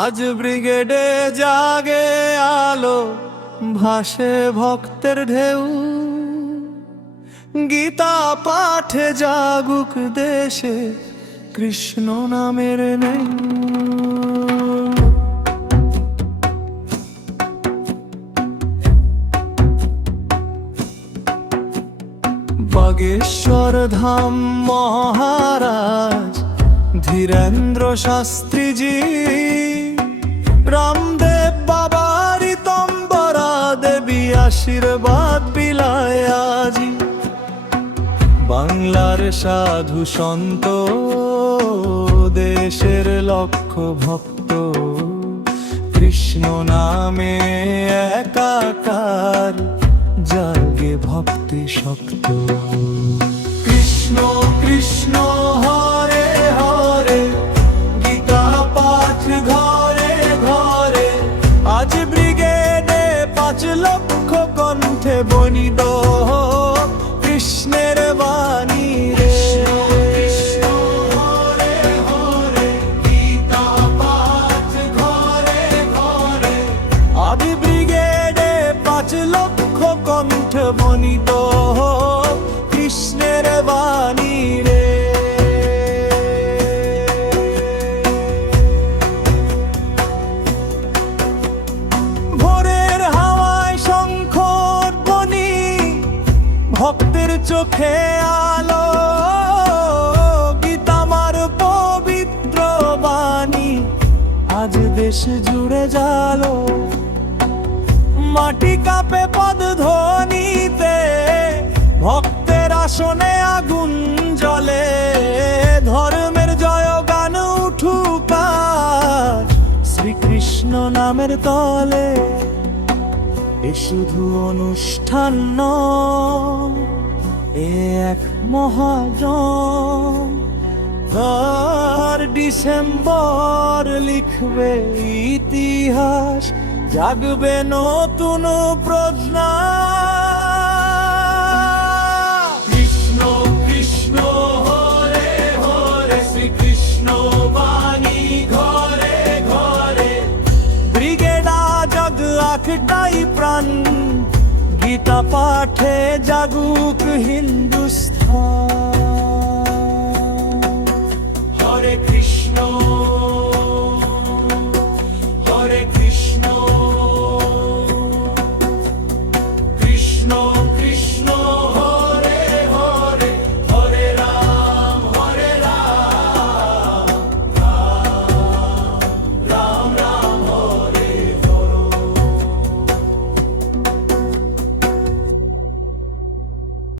আজ ব্রিগেডে জাগে আলো, ভাসে ভক্তের ঢেউ। গীতা পাঠে জাগুক দেশে কৃষ্ণ নামের নেই। বাগেশ্বর ধাম মহারাজ ধীরেন্দ্র শাস্ত্রীজি, রামদেব বাবা ঋতম্বরা দেবী আশীর্বাদ বিলায় আজি। বাংলার সাধু সন্ত, দেশের লক্ষ ভক্ত, কৃষ্ণ নামে একাকার, জাগে ভক্তি শক্ত। কৃষ্ণ কৃষ্ণ হরে হরে, গীতা পাঠ ঘরে ঘরে। আজ ব্রিগেডে 5 লক্ষ কণ্ঠে বনিত কৃষ্ণের বাণী রে। আজ ব্রিগেডে 5 লক্ষ কণ্ঠ বনিত কৃষ্ণের বাণী রে। ভোরের হাওয়ায় শঙ্খ ধ্বনি, ভক্তের চোখে আলো। গীতামার পবিত্র বাণী আজ দেশ জুড়ে জালো। মাটি কাঁপে পদধ্বনিতে, ভক্তের আসনে আগুন জ্বলে। ধর্মের জয়গান উঠুক আজ শ্রীকৃষ্ণ নামের তলে। এ শুধু অনুষ্ঠান নয়, এ এক মহাযজ্ঞ। 4 ডিসেম্বর লিখবে ইতিহাস, জাগবে নতুন প্রজ্ঞা। কৃষ্ণ কৃষ্ণ হরে হরে, শ্রীকৃষ্ণ বাণী ঘরে ঘরে। ব্রিগেডা জগ একটাই প্রাণ, গীতা পাঠে জাগুক হিন্দুস্তান।